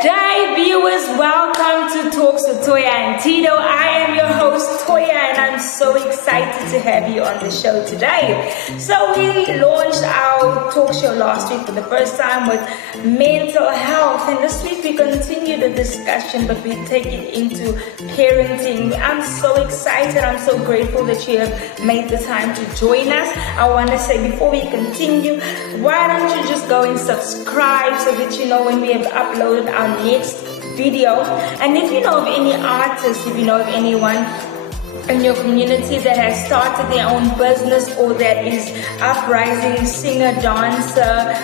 day, viewers. Welcome to Talks with Toya and Tito. I am your host, Toya, and I'm so excited to have you on the show today. So we launched our talk show last week for the first time with mental health, and this week we continue the discussion, but we take it into parenting. I'm so excited. I'm so grateful that you have made the time to join us. I want to say before we continue, why don't you just go and subscribe so that you know when we have uploaded our next video. And if you know of any artists, if you know of anyone in your community that has started their own business or that is uprising singer, dancer,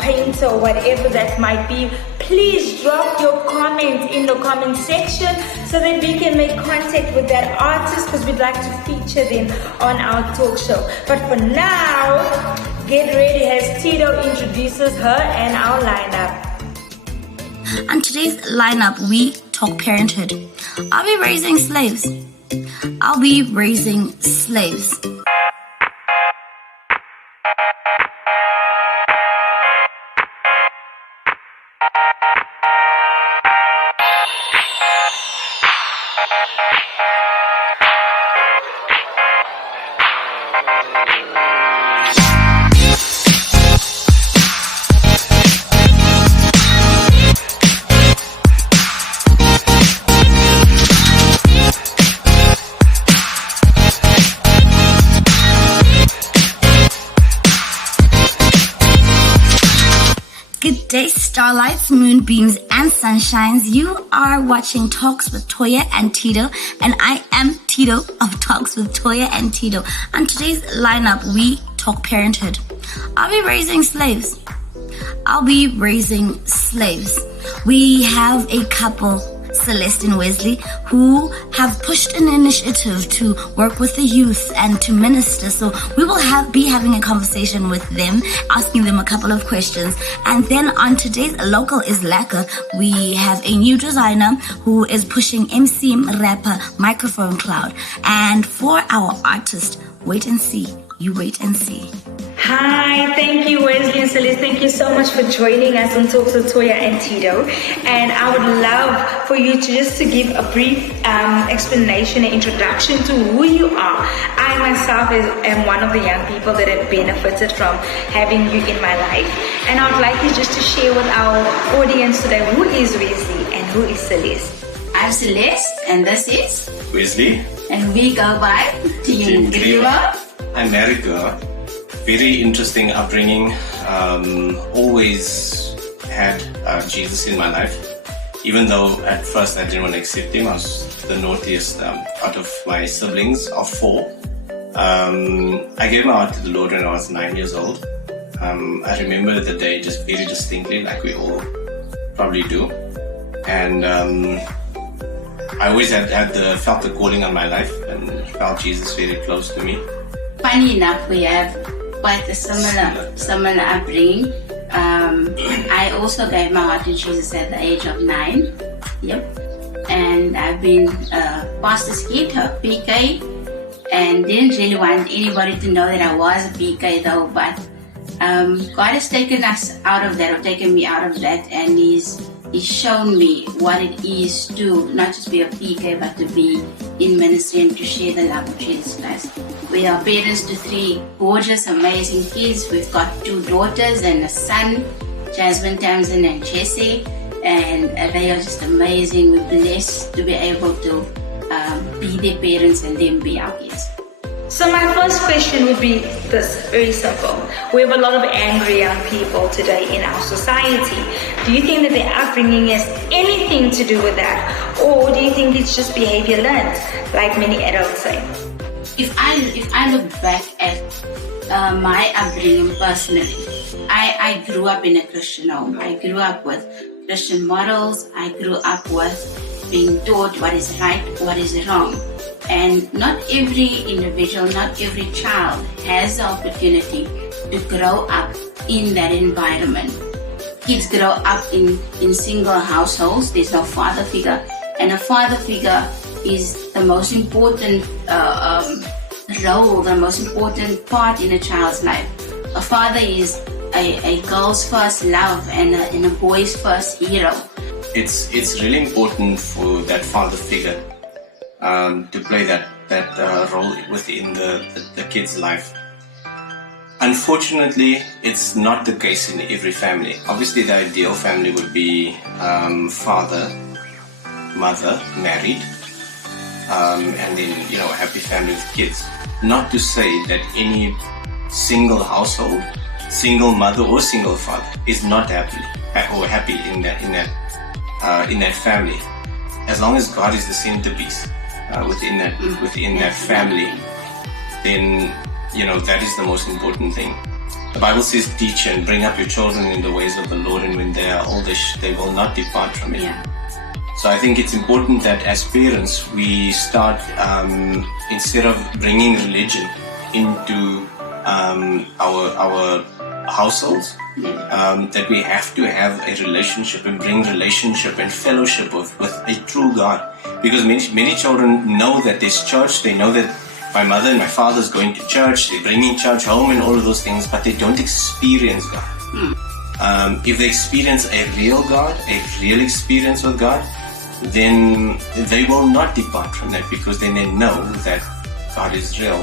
painter, or whatever that might be, please drop your comment in the comment section so that we can make contact with that artist, because we'd like to feature them on our talk show. But for now, get ready as Tito introduces her and our lineup. On today's lineup, we talk parenthood. Are we raising slaves? Are we raising slaves? Good day, starlights, moonbeams, and sunshines. You are watching Talks with Toya and Tito, and I am Tito of Talks with Toya and Tito. On today's lineup, we talk parenthood. Are we raising slaves? Are we raising slaves? We have a couple, Celeste and Wesley, who have pushed an initiative to work with the youth and to minister. So we will be having a conversation with them, asking them a couple of questions. And then on today's Local is Lacquer, we have a new designer who is pushing MC rapper Microphone Cloud. And for our artist, wait and see. You wait and see. Hi, thank you, Wesley and Celeste. Thank you so much for joining us on Talks with Toya and Tito. And I would love for you to give a brief explanation and introduction to who you are. I myself am one of the young people that have benefited from having you in my life. And I would like you just to share with our audience today, who is Wesley and who is Celeste? I'm Celeste, and this is Wesley. And we go by Team Griva. I'm married to her. Very interesting upbringing. Always had Jesus in my life. Even though at first I didn't want to accept him. I was the naughtiest out of my siblings of 4. I gave my heart to the Lord when I was 9 years old. I remember the day just very distinctly, like we all probably do. And I always felt the calling on my life and felt Jesus very close to me. Funny enough, we have quite a similar upbringing. I also gave my heart to Jesus at the age of 9. Yep. And I've been a pastor's kid, a PK, and didn't really want anybody to know that I was a PK though, but God has taken us out of that, or taken me out of that, and He's shown me what it is to not just be a PK, but to be in ministry and to share the love of Jesus Christ. We are parents to 3 gorgeous, amazing kids. We've got 2 daughters and a son, Jasmine, Tamsin, and Jessie, and they are just amazing. We're blessed to be able to be their parents and them be our kids. So my first question would be this, very simple. We have a lot of angry young people today in our society. Do you think that their upbringing has anything to do with that? Or do you think it's just behavior learned, like many adults say? If I look back at my upbringing personally, I grew up in a Christian home. I grew up with Christian models. I grew up with being taught what is right, what is wrong. And not every individual, not every child has the opportunity to grow up in that environment. Kids grow up in single households. There's no father figure. And a father figure is the most important role, the most important part in a child's life. A father is a girl's first love and a boy's first hero. it's really important for that father figure to play that role within the kid's life. Unfortunately, it's not the case in every family. Obviously, the ideal family would be father, mother, married, and then a happy family with kids. Not to say that any single household, single mother or single father is not happy in that family. As long as God is the centerpiece within that family, then that is the most important thing. The Bible says, teach and bring up your children in the ways of the Lord, and when they are oldish, they will not depart from it. Yeah. So I think it's important that as parents, we start, instead of bringing religion into our households, that we have to have a relationship and bring relationship and fellowship with a true God. Because many children know that there's church, they know that my mother and my father is going to church, they're bringing church home and all of those things, but they don't experience God. If they experience a real God, a real experience with God, then they will not depart from that, because then they know that God is real.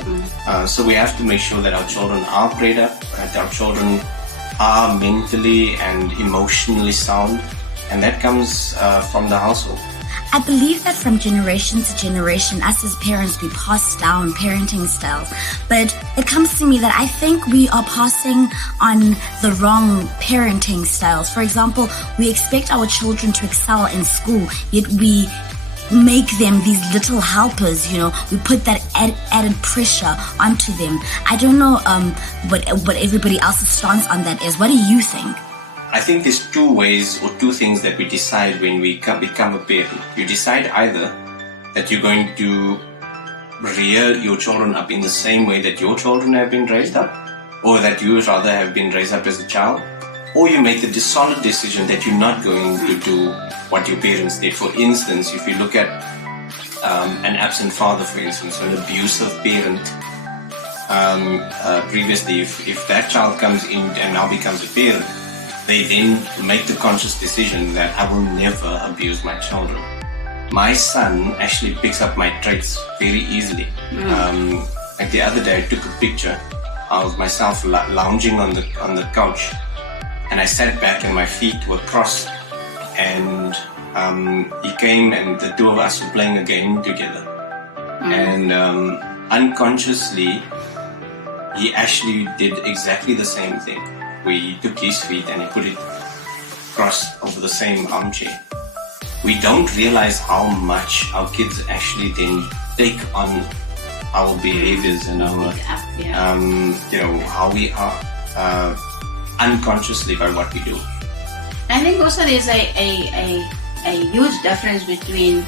So we have to make sure that our children are prayed up, that our children are mentally and emotionally sound, and that comes from the household. I believe that from generation to generation, us as parents, we pass down parenting styles. But it comes to me that I think we are passing on the wrong parenting styles. For example, we expect our children to excel in school, yet we make them these little helpers, we put that added pressure onto them. I don't know what everybody else's stance on that is. What do you think? I think there's two ways or two things that we decide when we become a parent. You decide either that you're going to rear your children up in the same way that your children have been raised up, or that you would rather have been raised up as a child, or you make the solid decision that you're not going to do what your parents did. For instance, if you look at an absent father, for instance, an abusive parent, previously, if that child comes in and now becomes a parent, they then make the conscious decision that I will never abuse my children. My son actually picks up my traits very easily. Like the other day, I took a picture of myself lounging on the couch, and I sat back and my feet were crossed, and he came and the two of us were playing a game together. And unconsciously, he actually did exactly the same thing. We took his feet and he put it crossed over the same armchair. We don't realize how much our kids actually then take on our behaviors and our, how we are unconsciously by what we do. I think also there's a huge difference between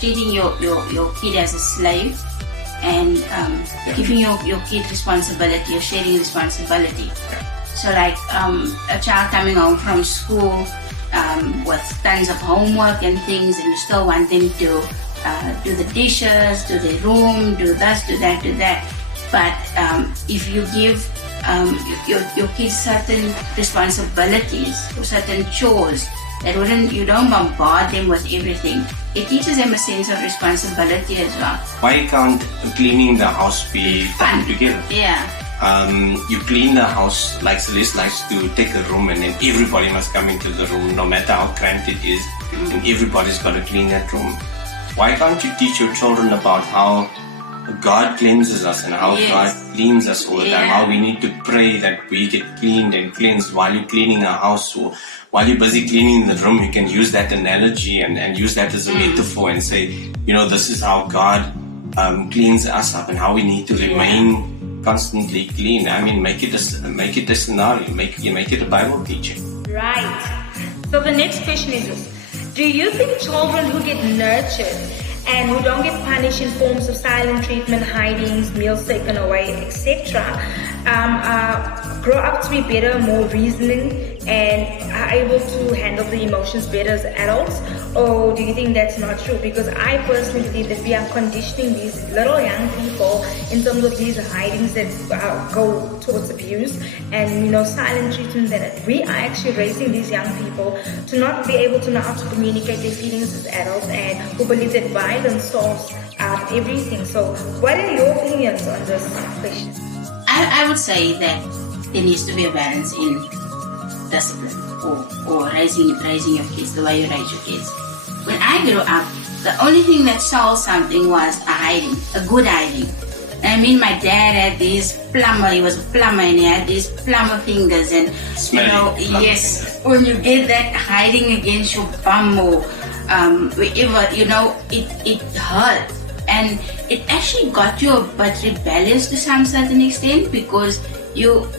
treating your kid as a slave and giving your kid responsibility or sharing responsibility. So like a child coming home from school with tons of homework and things, and you still want them to do the dishes, do the room, do this, do that, do that. But if you give your kids certain responsibilities or certain chores, you don't bombard them with everything. It teaches them a sense of responsibility as well. Why can't cleaning the house be done together? Yeah. You clean the house, like Celeste likes to take a room and then everybody must come into the room, no matter how cramped it is, and everybody's got to clean that room. Why can't you teach your children about how God cleanses us and how God cleans us all the time, how we need to pray that we get cleaned and cleansed while you're cleaning a house, or while you're busy cleaning the room, you can use that analogy and use that as a metaphor and say, this is how God cleans us up and how we need to remain constantly clean. I mean, make it a scenario, make it a Bible teaching. Right. So the next question is this: do you think children who get nurtured and who don't get punished in forms of silent treatment, hidings, meals taken away, etc., grow up to be better, more reasoning, and are able to handle the emotions better as adults? Or do you think that's not true? Because I personally believe that we are conditioning these little young people in terms of these hidings that go towards abuse and, you know, silent treatment, that we are actually raising these young people to not be able to know how to communicate their feelings as adults, and who believe that violence solves everything. So what are your opinions on this question? I would say that there needs to be a balance in discipline or raising your kids, the way you raise your kids. When I grew up, the only thing that solved something was a good hiding. I mean, my dad had these he was a plumber, and he had these plumber fingers, and yes, when you get that hiding against your bum or wherever, it hurt. And it actually got you a bit rebellious to some certain extent, because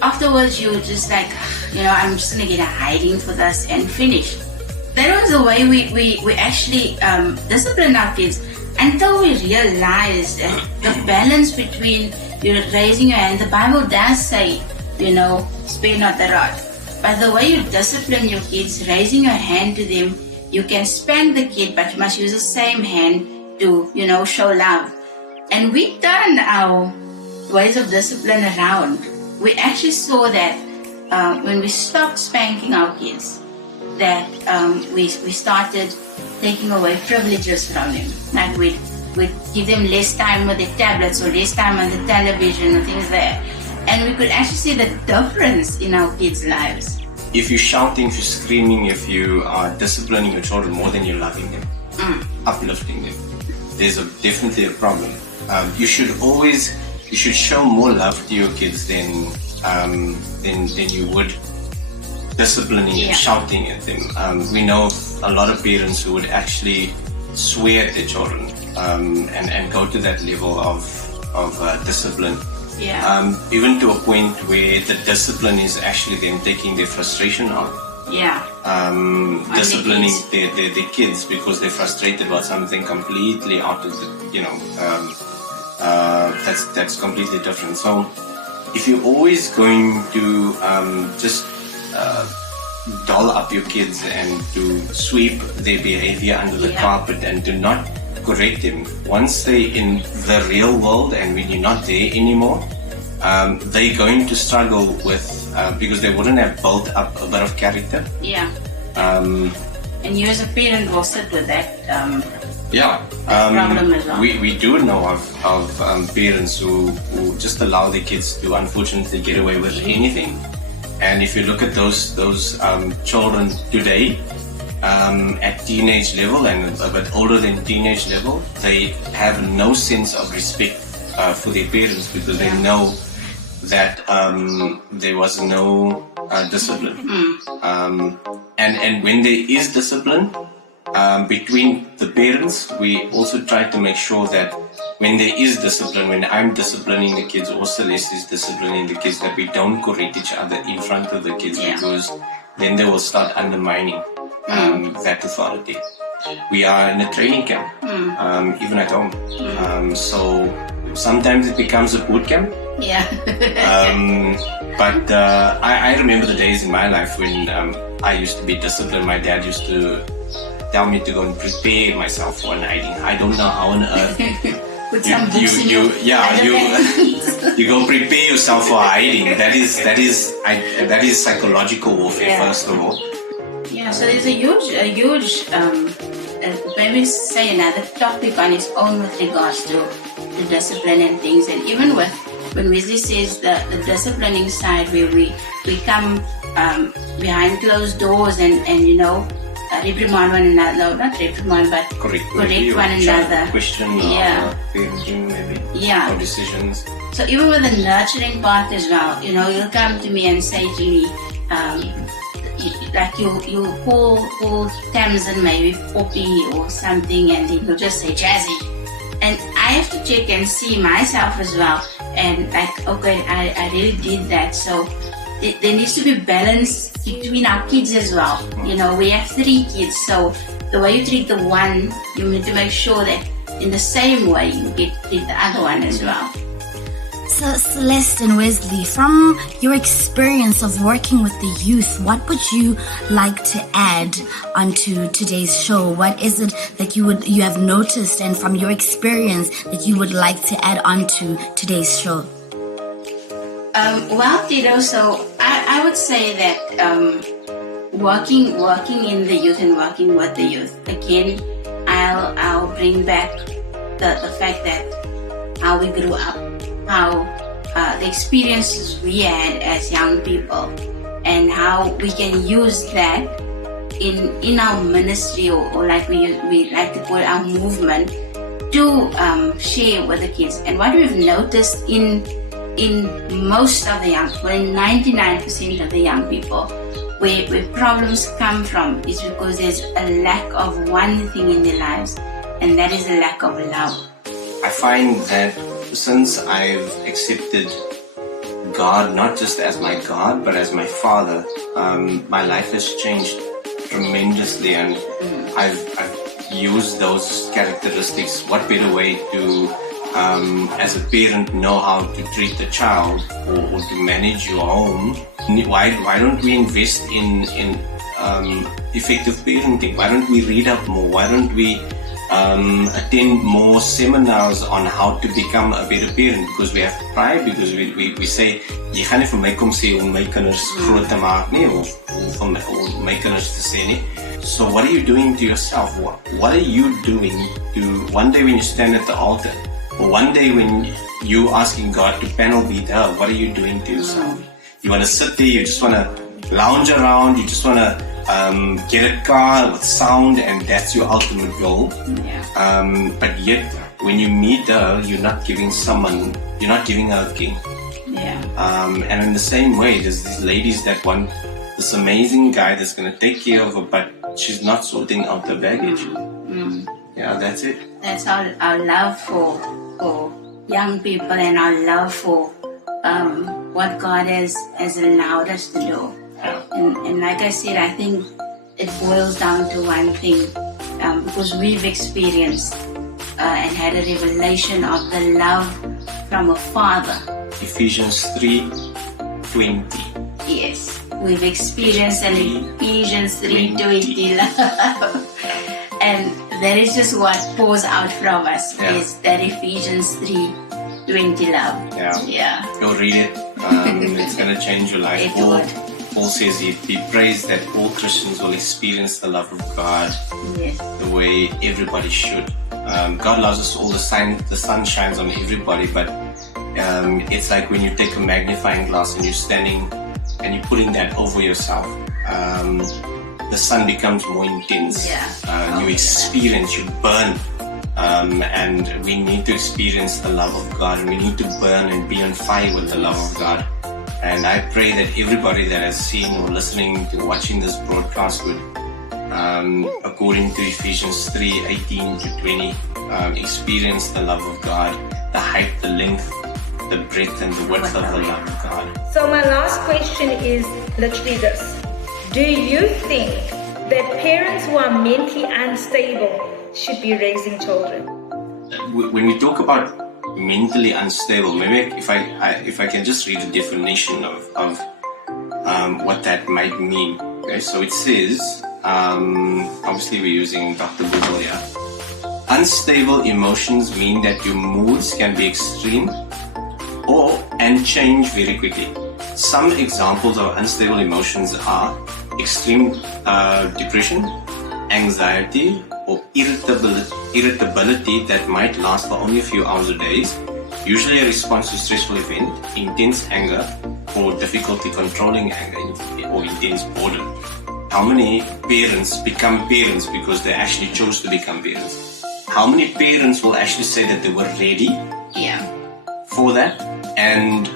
afterwards you were just like, I'm just gonna get a hiding for this and finish. That was the way we actually disciplined our kids, until we realized that the balance between raising your hand. The Bible does say, spare not the rod. But the way you discipline your kids, raising your hand to them, you can spank the kid, but you must use the same hand to, show love. And we turned our ways of discipline around. We actually saw that when we stopped spanking our kids, that we started taking away privileges from them. Like we give them less time with their tablets, or less time on the television, or things like that. And we could actually see the difference in our kids' lives. If you're shouting, if you're screaming, if you are disciplining your children more than you're loving them, uplifting them, there's definitely a problem. You should show more love to your kids than you would disciplining and shouting at them. We know a lot of parents who would actually swear at their children and go to that level of discipline. Yeah. Even to a point where the discipline is actually them taking their frustration out. Yeah. Disciplining their kids because they're frustrated about something completely out of the, that's completely different. So if you're always going to just doll up your kids and to sweep their behavior under the carpet and to not correct them, once they're in the real world and when you're not there anymore, they're going to struggle with because they wouldn't have built up a bit of character. Yeah. And you as a parent will sit with that problem as well. We do know of parents who just allow their kids to unfortunately get away with anything. And if you look at those children today, at teenage level and a bit older than teenage level, they have no sense of respect for their parents because they know that there was no discipline. And when there is discipline between the parents, we also try to make sure that when there is discipline, when I'm disciplining the kids or Celeste is disciplining the kids, that we don't correct each other in front of the kids because then they will start undermining that authority. We are in a training camp, even at home. So sometimes it becomes a boot camp. Yeah. But I remember the days in my life when I used to be disciplined. My dad used to tell me to go and prepare myself for an hiding. I don't know how on earth. Put some books in you go prepare yourself for hiding. That is psychological warfare, first of all. Yeah, so there's a huge maybe say another topic on its own with regards to the discipline and things. And even with when Wesley says the disciplining side, where we come behind closed doors and reprimand one another. No, not reprimand, but correct one another. Question parenting maybe. Yeah. Or decisions. So even with the nurturing part as well, you'll come to me and say to me, like you call Tamsin maybe Poppy or something, and then you'll just say Jazzy. And I have to check and see myself as well. And like, okay, I really did that. So there needs to be balance between our kids as well. We have 3 kids, so the way you treat the one, you need to make sure that in the same way you treat the other one as well. So, Celeste and Wesley, from your experience of working with the youth, what would you like to add onto today's show? What is it that you have noticed, and from your experience, that you would like to add onto today's show? Well, Tito, so I would say that working in the youth and working with the youth, again, I'll bring back the fact that how we grew up, how the experiences we had as young people, and how we can use that in our ministry, or like we like to call it, our movement, to share with the kids. And what we've noticed in most of the young people, in 99% of the young people, where problems come from is because there's a lack of one thing in their lives, and that is a lack of love. I find that since I've accepted God not just as my God but as my Father, my life has changed tremendously, and I've used those characteristics. What better way to, as a parent, know how to treat a child or to manage your home? Why don't we invest in effective parenting? Why don't we read up more? Why don't we attend more seminars on how to become a better parent? Because we have pride, because we say, jy gaan nie vir my kom sê om my kinders groot te maak nie, of om my kinders te sê nie. So what are you doing to yourself? What are you doing to, one day when you stand at the altar, or one day when you asking God to panel beat her, what are you doing to yourself? You want to sit there, you just want to lounge around, you just want to get a car with sound, and that's your ultimate goal. Yeah. But yet, when you meet her, you're not giving her a king. Yeah. And in the same way, there's these ladies that want this amazing guy that's going to take care of her, but she's not sorting out the baggage. Yeah, that's it. That's our love for young people, and our love for what God has allowed us to do. And like I said, I think it boils down to one thing, because we've experienced and had a revelation of the love from a Father. Ephesians 3:20. Yes, we've experienced an Ephesians 3:20 love. And that is just what pours out from us, is that Ephesians 3:20 love. Yeah. Go read it. It's going to change your life. Paul says he prays that all Christians will experience the love of God the way everybody should. God loves us all. The sun shines on everybody, but it's like when you take a magnifying glass and you're standing and you're putting that over yourself, the sun becomes more intense. You experience, you burn. And we need to experience the love of God, and we need to burn and be on fire with the love of God. And I pray that everybody that has seen or listening to watching this broadcast would, according to Ephesians 3:18-20, experience the love of God, the height, the length, the breadth, and the width of the love of God. So my last question is literally this. Do you think that parents who are mentally unstable should be raising children? When we talk about mentally unstable, maybe if I can just read the definition of what that might mean. Okay, so it says, obviously we're using Dr. Google here. Unstable emotions mean that your moods can be extreme and change very quickly. Some examples of unstable emotions are extreme depression, anxiety, or irritability that might last for only a few hours or days, usually a response to a stressful event, intense anger, or difficulty controlling anger, or intense boredom. How many parents become parents because they actually chose to become parents? How many parents will actually say that they were ready for that? And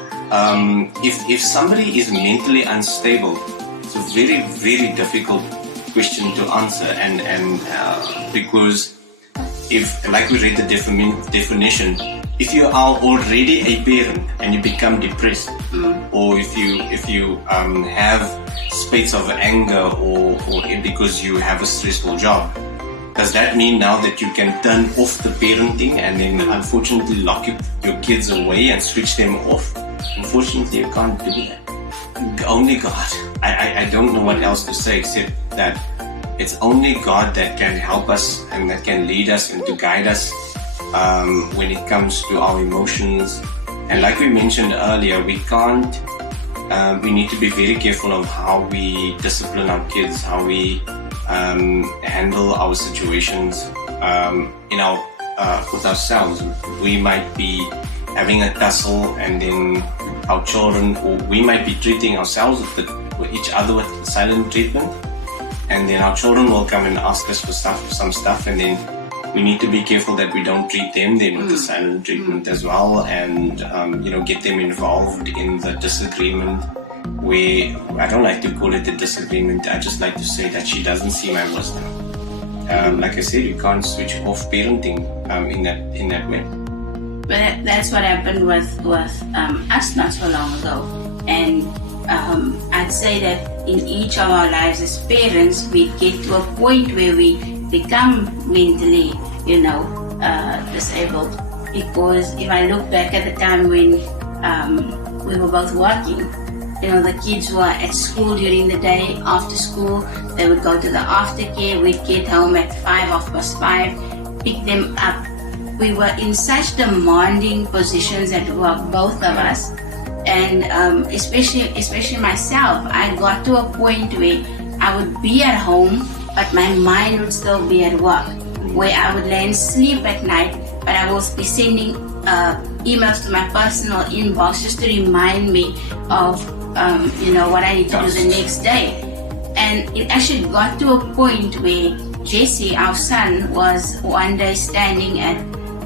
if somebody is mentally unstable, it's a very, very difficult question to answer, and because if, like we read the definition, if you are already a parent and you become depressed, or if you have spates of anger, or because you have a stressful job, Does that mean now that you can turn off the parenting and then unfortunately lock your kids away and switch them off? Unfortunately, you can't do that. Only God. I don't know what else to say except that it's only God that can help us and that can lead us and to guide us when it comes to our emotions. And like we mentioned earlier, we need to be very careful of how we discipline our kids, how we handle our situations with ourselves. We might be having a tussle and then our children, or we might be treating ourselves with each other with silent treatment, and then our children will come and ask us for some stuff, and then we need to be careful that we don't treat them then with the silent treatment as well, and get them involved in the disagreement. Where I don't like to call it a disagreement, I just like to say that she doesn't see my wisdom. Like I said, you can't switch off parenting in that way. But that's what happened with us not so long ago. And I'd say that in each of our lives as parents, we get to a point where we become mentally, disabled. Because if I look back at the time when we were both working, the kids were at school during the day. After school, they would go to the aftercare. We'd get home at 5:05, pick them up. We were in such demanding positions at work, both of us, and especially myself. I got to a point where I would be at home, but my mind would still be at work, where I would lay and sleep at night, but I will be sending emails to my personal inbox just to remind me of what I need to do the next day. And it actually got to a point where Jesse, our son, was one day standing at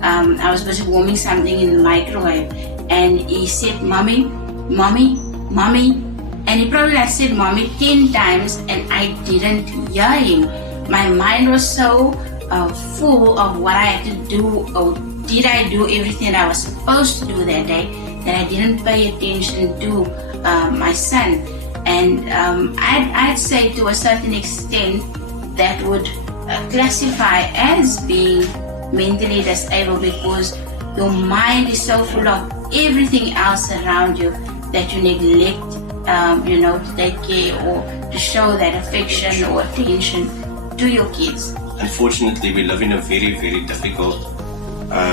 I was busy warming something in the microwave, and he said, "Mommy, mommy, mommy," and he probably said "mommy" 10 times, and I didn't hear him. My mind was so full of what I had to do, or did I do everything I was supposed to do that day, that I didn't pay attention to my son. And I'd say to a certain extent that would classify as being mentally disabled, because your mind is so full of everything else around you that you neglect to take care or to show that affection or attention to your kids. Unfortunately, we live in a very, very difficult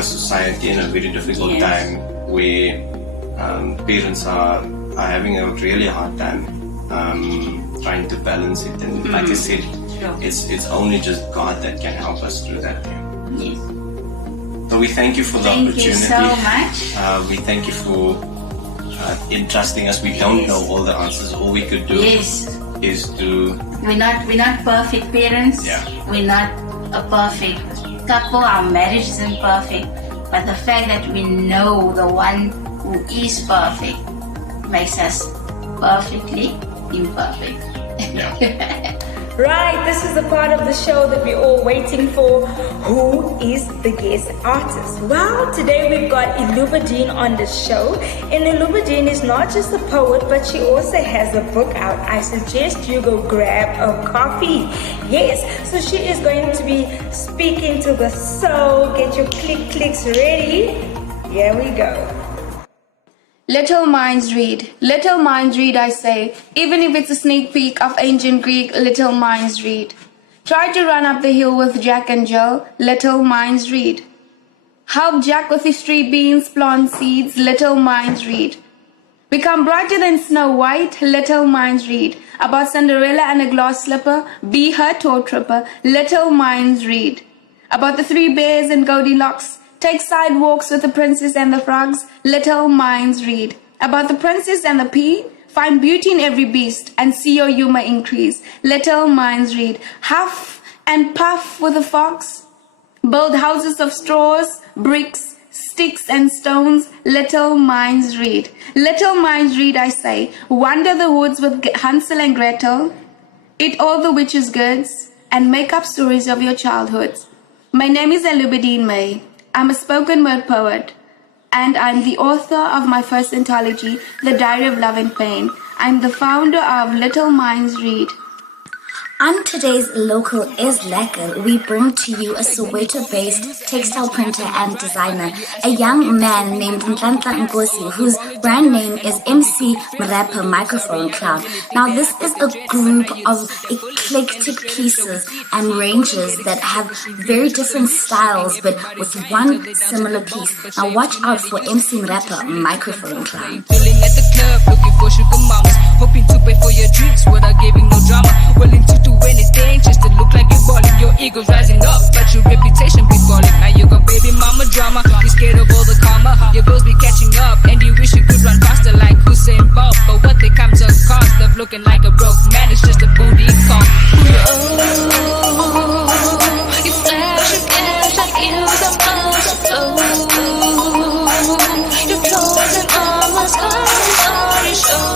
society and a very difficult time where parents are having a really hard time trying to balance it. And like I said, it's only just God that can help us through that. Yes. So we thank you for the opportunity. Thank you so much. We thank you for entrusting us. We don't know all the answers. All we could do is to... We're not perfect parents. Yeah. We're not a perfect couple. Our marriage isn't perfect. But the fact that we know the one who is perfect makes us perfectly imperfect. Yeah. Right, this is the part of the show that we're all waiting for. Who is the guest artist? Well, today we've got Ellubedine on the show. And Ellubedine is not just a poet, but she also has a book out. I suggest you go grab a copy. Yes, so she is going to be speaking to the soul. Get your clicks ready. Here we go. Little minds read, I say, even if it's a sneak peek of ancient Greek, little minds read. Try to run up the hill with Jack and Jill, little minds read. Help Jack with his tree beans, plant seeds, little minds read. Become brighter than Snow White, little minds read. About Cinderella and a glass slipper, be her toe tripper, little minds read. About the 3 bears and Goldilocks, take sidewalks with the princess and the frogs, little minds read. About the princess and the pea, find beauty in every beast and see your humor increase, little minds read. Huff and puff with a fox, build houses of straws, bricks, sticks and stones, little minds read. Little minds read, I say, wander the woods with Hansel and Gretel, eat all the witches' goods, and make up stories of your childhoods. My name is Ellubedine May. I'm a spoken word poet, and I'm the author of my first anthology, The Diary of Love and Pain. I'm the founder of Little Minds Read. On today's Local is Lekker, we bring to you a Soweto-based textile printer and designer, a young man named Nhlanhla Nkosi, whose brand name is MC Rapper Microphone Clown. Now, this is a group of eclectic pieces and ranges that have very different styles, but with one similar piece. Now, watch out for MC Rapper Microphone Clown. Feeling at the club, looking for sugar mamas, hoping to pay for your drinks without giving no drama, willing to do anything just to look like you're balling. Your ego's rising up, but your reputation be falling. Now you got baby mama drama, you're scared of all the karma. Your girls be catching up, and you wish you could run faster like Usain Bolt. But what they come to cost of looking like a broke man is just a booty call. You flash your cash like you don't your clothes and armors on your show.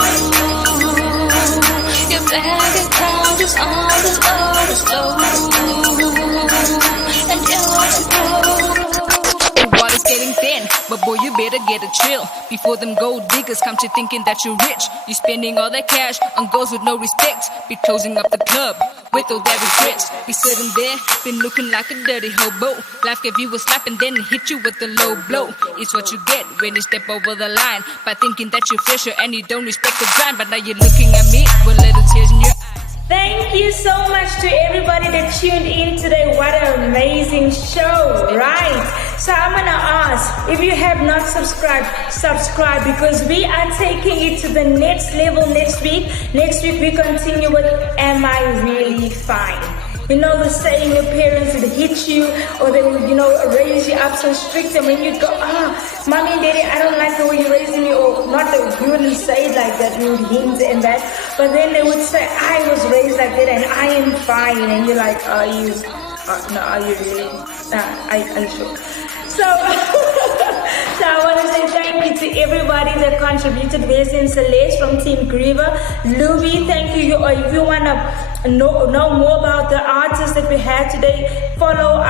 Your bank account is on the overflow, and The water's getting thin, but boy, you better get a chill before them gold diggers come to thinking that you're rich. You spending all that cash on girls with no respect, be closing up the club with all that regrets. Be sitting there, been looking like a dirty hobo. Life gave you a slap and then hit you with a low blow. It's what you get when you step over the line by thinking that you're fresher and you don't respect the grind. But now you're looking at me with little tears in your eyes. Thank you so much to everybody that tuned in today. What an amazing show, right? So I'm gonna ask, if you have not subscribed, subscribe, because we are taking it to the next level next week. Next week we continue with Am I Really Fine? You know the saying, your parents would hit you, or they would, raise you up so strict, and when you go, mommy and daddy, I don't like the way you're raising me, or not that we wouldn't say it like that, we would hint and that, but then they would say, I was raised like that and I am fine, and you're like, are you really? I'm sure. So, so I want to say thank you to everybody that contributed. Bessie and Celeste from Team Griever. Louie, thank you. If you want to know more about the artists that we had today, follow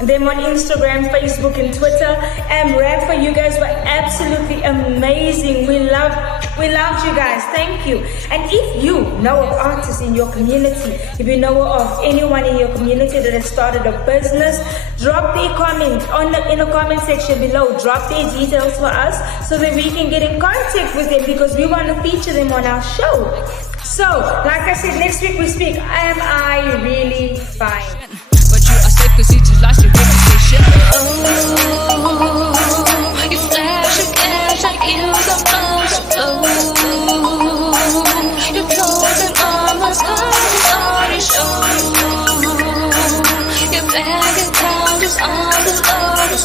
them on Instagram, Facebook, and Twitter. And Rafa, you guys were absolutely amazing. We loved you guys. Thank you. And if you know of artists in your community, if you know of anyone in your community that has started a business, drop their comment in the comment section below. Drop their details for us so that we can get in contact with them, because we want to feature them on our show. So, like I said, next week we speak, Am I Really Fine? But you are safe because you just lost your reputation. you flash your cash like you don't your clothes and armors on your show. Your bank account is on the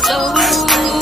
overflow.